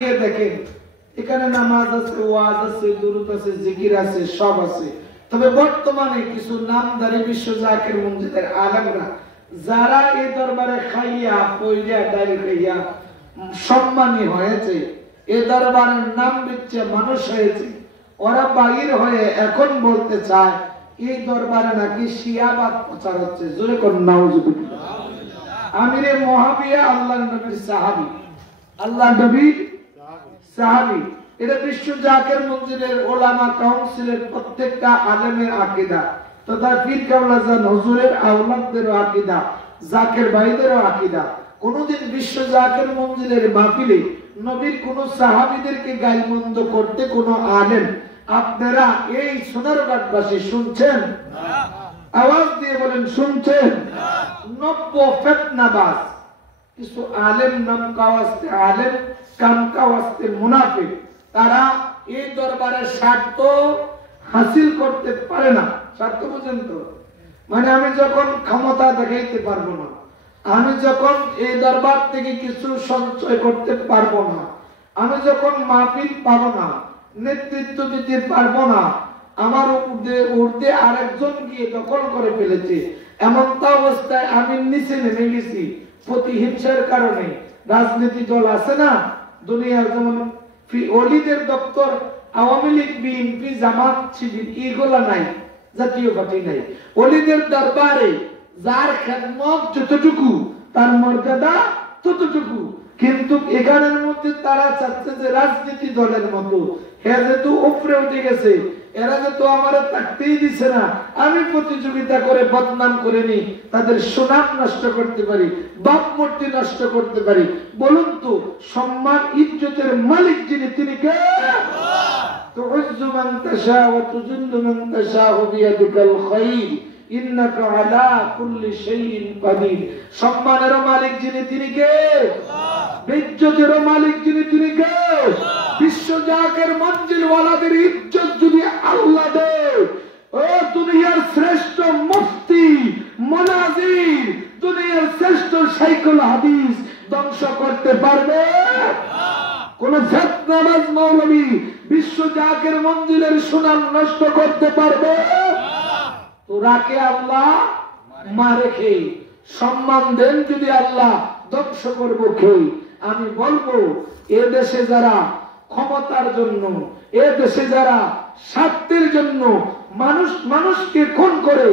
দেখেন এখানে নামাজ আছে, ওয়াজ আছে, দুরূদ আছে, জিকির আছে, সব আছে। তবে বর্তমানে কিছু নামধারী বিশ্ব জাকির মঞ্জিদের আলেমরা যারা এই দরবারে খাইয়া পয়রা ডাইল খাইয়া সম্মানী হয়েছে, এই দরবারের নাম বিচ্ছে মানুষ হয়েছে, ওরা বাহির হয়ে এখন বলতে চায় এই দরবারে নাকি শিয়াবাদ প্রচার হচ্ছে। জোরে কোন নাউজুবিল্লাহ। আমিরে মুআবিয়া আল্লাহর নবীর সাহাবী, আল্লাহর নবীর সাহাবী। এটা বিশ্ব জাকির মঞ্জিলের ওলামা কাউন্সিলের প্রত্যেকটা আলেমের আকীদা তথা পীর কাওলা জান হুজুরের আওলাদদেরও আকীদা, জাকির ভাইদেরও আকীদা। কোনদিন বিশ্ব জাকির মঞ্জিলের মাহফিলে নবীর কোন সাহাবীদেরকে গালমন্দ করতে কোন আলেম আপনারা এই সোনারঘাটবাসী শুনছেন? আওয়াজ দিয়ে বলেন শুনছেন? নব্য ফিতনাবাজ কিছু আলেম নাম কাওয়াস্তে আলেম, কাম কাওয়াস্তে মুনাফিক, তারা এই দরবারের স্বার্থ হাসিল করতে পারে না। স্বার্থ বুঝেন তো? মানে আমি যখন ক্ষমতা দেখাইতে পারবো না, আমি যখন এই দরবার থেকে কিছু সঞ্চয় করতে পারবো না, আমি যখন মাহফিল পাবো না, নেতৃত্ব দিতে পারবো না, আমার উর্ধে আরেকজন গিয়ে দখল করে ফেলেছে, এমনটা অবস্থায় আমি নিচে নেমে গেছি প্রতিহিংসার কারণে। রাজনীতি দল আছে না দুনিয়ার, যেমন ওলিদের দপ্তর আওয়ামী লীগ, বিএনপি, জামাত, শিবির, এগুলা নাই, জাতীয় পার্টি নাই। ওলিদের দরবারে যার খেদমত যতটুকু তার মর্যাদা ততটুকু, কিন্তু এখানের মধ্যে তারা চাচ্ছে যে রাজনীতি দলের মতো, হ্যাঁ যেহেতু উপরে উঠে গেছে, এরা যেহেতু আমার থাকতেই দিছে না, আমি প্রতিযোগিতা করে বদনাম করে নি, তাদের সুনাম নষ্ট করতে পারি, বাপ মূর্তি নষ্ট করতে পারি। বলুন তো সম্মান ইজ্জতের মালিক যিনি, তিনি কে? তুইজ্জু মান তাশা ওয়া তুযিল্লু মান তাশা বিয়াদিকাল খায়র ইন্নাকা আলা কুল্লি শাইইন কাদির। সম্মানের মালিক যিনি, তিনি কে? ইজ্জতের মালিক যিনি, তিনি কে? বিশ্ব জাকির মঞ্জিল ওয়ালাদের ইজ্জত যদি আল্লাহ দেয়, ও দুনিয়ার শ্রেষ্ঠ মুফতি মুনাজির, দুনিয়ার শ্রেষ্ঠ শাইখুল হাদিস ধ্বংস করতে পারবে? কোন ফিতনাবাজ মৌলবী বিশ্ব জাকির মঞ্জিলের সুনাম নষ্ট করতে পারবে? তোরাকে আল্লাহ মারে খেয়ে সম্মান দেন যদি আল্লাহ ধ্বংস করবো খেয়ে। আমি বলবো এ দেশে যারা ক্ষমতার জন্য, এ দেশে যারা স্বার্থের জন্য মানুষকে খুন করে,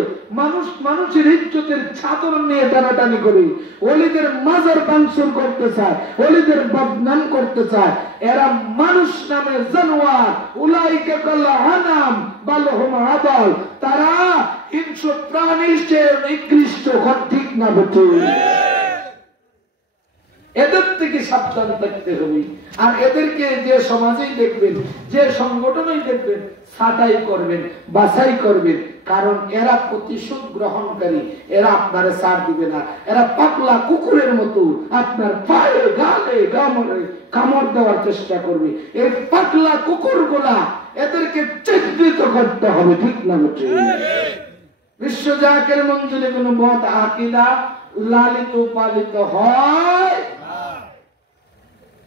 মানুষের ইজ্জতের চাদর নিয়ে টানাটানি করে, ওলিদের মাজার ভাঙচুর করতে চায়, ওলিদের বদনাম করতে চায়, এরা মানুষ নামে জানোয়ার। উলাইকা কাল আনাম বাল হুম আদাল, তারা হিংস্র প্রাণীর চেয়ে নিকৃষ্ট। ঠিক না বেঠিক? এদের থেকে সাবধান থাকতে হবে। আর এদেরকে যে সমাজেই দেখবেন, যে সংগঠনেই দেখবেন, ছাঁটাই করবেন, বাছাই করবেন, কারণ এরা প্রতিশোধ গ্রহণকারী, এরা আপনারে ছাড় দিবে না। এরা পাগলা কুকুরের মতো আপনার পায়ে গালে গামরে কামড় দেওয়ার চেষ্টা করবে। এই পাগলা কুকুরগুলা, এদেরকে চিহ্নিত করতে হবে। ঠিক না বেঠিক? বিশ্ব জাকির মঞ্জিলে কোন মত আকীদা লালিত পালিত হয়,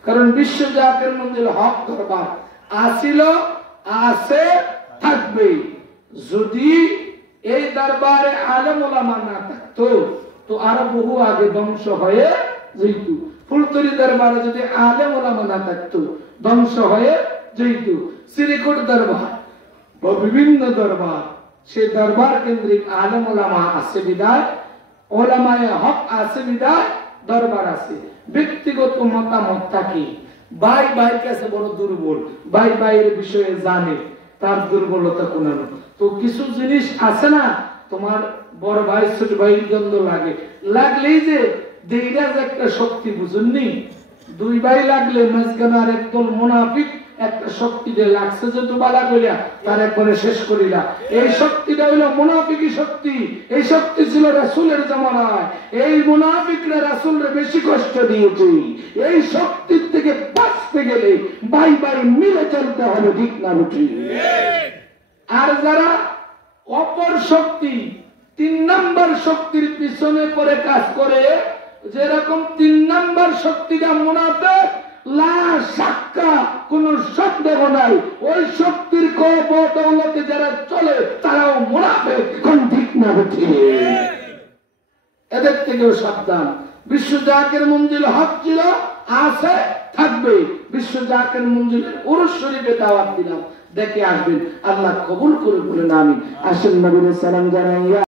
কারণ বিশ্ব জাকির মঞ্জিল হক দরবার আসিল, আছে, থাকবে। যদি এই দরবারে আলেম ওলামা না থাকতো তো আরো বহু আগে ধ্বংস হয়ে যেত। ফুলতলি দরবারে যদি আলেম ওলামা না থাকতো ধ্বংস হয়ে যেত। শ্রীকোট দরবার বা বিভিন্ন দরবার, সে দরবার কেন্দ্রিক আলেম ওলামা আছে বিদায়, ওলামায়ে হক আছে বিদায় দরবার আছে। ব্যক্তিগত মতামত থাকে, ভাই ভাইয়ের কাছে বড় দুর্বল, ভাই ভাইয়ের বিষয়ে জানে, তার দুর্বলতা কোনো। তো কিছু জিনিস আছে না, তোমার বড় ভাই ছোট ভাই দ্বন্দ্ব লাগে, লাগলেই যে দেইরাজ একটা শক্তি, বুঝুননি? দুই ভাই লাগলে মাঝখানে আর একদল মুনাফিক একটা শক্তি দিয়ে লাগছে যে দুবালা কইলা তার একবারে শেষ করিলা। এই শক্তিটা হইল মুনাফিকি শক্তি। এই শক্তি ছিল রাসূলের জামানায়। এই মুনাফিকরা রাসূলকে বেশি কষ্ট দিয়েছে। এই শক্তির থেকে বাঁচতে গেলে ভাই ভাই মিলে চলতে হবে। ঠিক না বেঠিক? আর যারা অপর শক্তি, 3 নাম্বার শক্তির পিছনে পড়ে কাজ করে, যেরকম 3 নাম্বার শক্তিটা মুনাফিক, লা শাক্কা, কোন সন্দেহ নাই, ওই শক্তির বদৌলতে যারা চলে তারাও মুনাফিক। কোন ঠিক না ঠিক? এদের থেকেও সাবধান। বিশ্ব জাকের মঞ্জিল হক ছিল, আছে, থাকবে। বিশ্ব জাকের মঞ্জিলের উরুস শরীফে দাওয়াত দিলাম, দেখে আসবেন। আল্লাহ কবুল করে বলেন আমিন। আসেন নবীর সালাম জানাইয়া